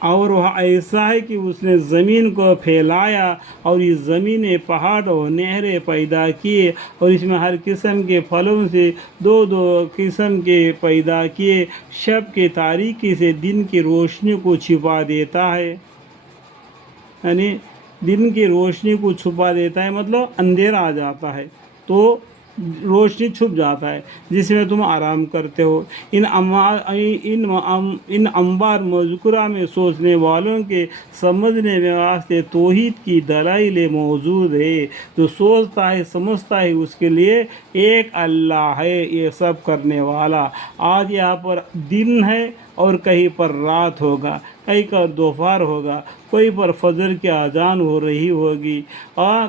اور وہ ایسا ہے کہ اس نے زمین کو پھیلایا اور اس زمین میں پہاڑ اور نہریں پیدا کیے اور اس میں ہر قسم کے پھلوں سے دو دو قسم کے پیدا کیے. شب کے تاریکی سے دن کی روشنی کو چھپا دیتا ہے، یعنی دن کی روشنی کو چھپا دیتا ہے، مطلب اندھیرا آ جاتا ہے تو روشنی چھپ جاتا ہے جس میں تم آرام کرتے ہو. ان انبار مذکورہ میں سوچنے والوں کے سمجھنے میں واسطے توحید کی دلائل موجود ہے. جو سوچتا ہے سمجھتا ہے اس کے لیے ایک اللہ ہے یہ سب کرنے والا. آج یہاں پر دن ہے اور کہیں پر رات ہوگا، کہیں پر دوپہر ہوگا، کوئی پر فجر کی اذان ہو رہی ہوگی،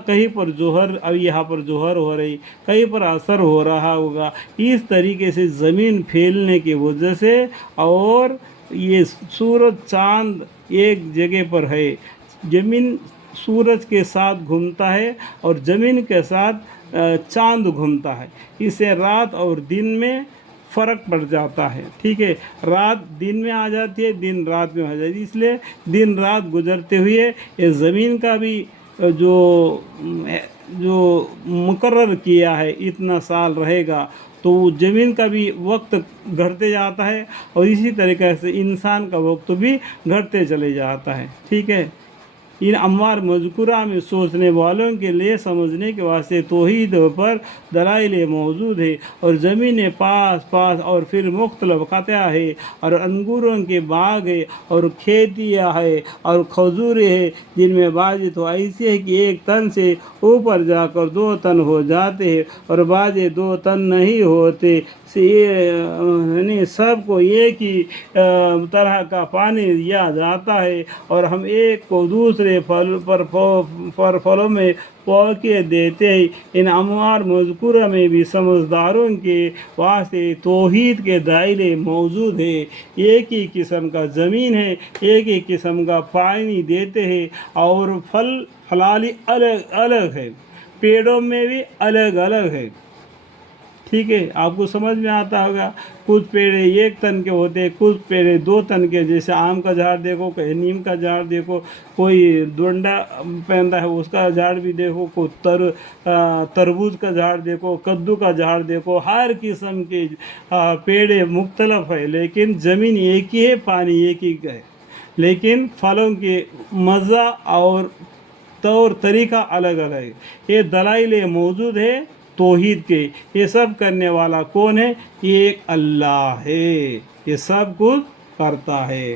کہیں پر ظہر، اب یہاں پر ظہر ہو رہی، کہیں پر عصر ہو رہا ہوگا. اس طریقے سے زمین پھیلنے کی وجہ سے اور یہ سورج چاند ایک جگہ پر ہے. زمین سورج کے ساتھ گھومتا ہے اور زمین کے ساتھ چاند گھومتا ہے. اس سے رات اور دن میں فرق پڑ جاتا ہے. ٹھیک ہے، رات دن میں آ جاتی ہے، دن رات میں ہو جاتی ہے. اس لیے دن رات گزرتے ہوئے یہ زمین کا بھی جو مقرر کیا ہے اتنا سال رہے گا، تو زمین کا بھی وقت گھٹتے جاتا ہے اور اسی طریقے سے انسان کا وقت بھی گھٹتے چلے جاتا ہے. ٹھیک ہے، ان اموار مذکورہ میں سوچنے والوں کے لیے سمجھنے کے واسطے توحید پر دلائل موجود ہے. اور زمین پاس پاس اور پھر مختلف قطع ہے اور انگوروں کے باغ ہے اور کھیتیاں ہے اور کھجوریں ہے، جن میں بعض تو ایسی ہے کہ ایک تن سے اوپر جا کر 2 تن ہو جاتے ہیں اور بعض 2 تن نہیں ہوتے. یعنی سب کو ایک ہی طرح کا پانی دیا جاتا ہے اور ہم ایک کو دوسرے پھلوں میں پوکے دیتے ہیں. ان اموار مذکورہ میں بھی سمجھداروں کے واسطے توحید کے دائرے موجود ہیں. ایک ہی قسم کا زمین ہے، ایک ہی قسم کا پانی دیتے ہیں اور پھلالی الگ الگ ہے، پیڑوں میں بھی الگ الگ ہے. ٹھیک ہے، آپ کو سمجھ میں آتا ہوگا. کچھ پیڑ 1 تن کے ہوتے ہیں، کچھ پیڑ 2 تن کے، جیسے آم کا جھاڑ دیکھو، کہیں نیم کا جھاڑ دیکھو، کوئی ڈونڈا پہنتا ہے اس کا جھاڑ بھی دیکھو، کوئی تربوز کا جھاڑ دیکھو، کدو کا جھاڑ دیکھو. ہر قسم کے پیڑ مختلف ہے لیکن زمین ایک ہی ہے، پانی ایک ہی ہے، لیکن پھلوں کے مزہ اور طور طریقہ الگ الگ ہے. یہ دلائل موجود ہے توحید کے. یہ سب کرنے والا کون ہے؟ ایک اللہ ہے، یہ سب کچھ کرتا ہے.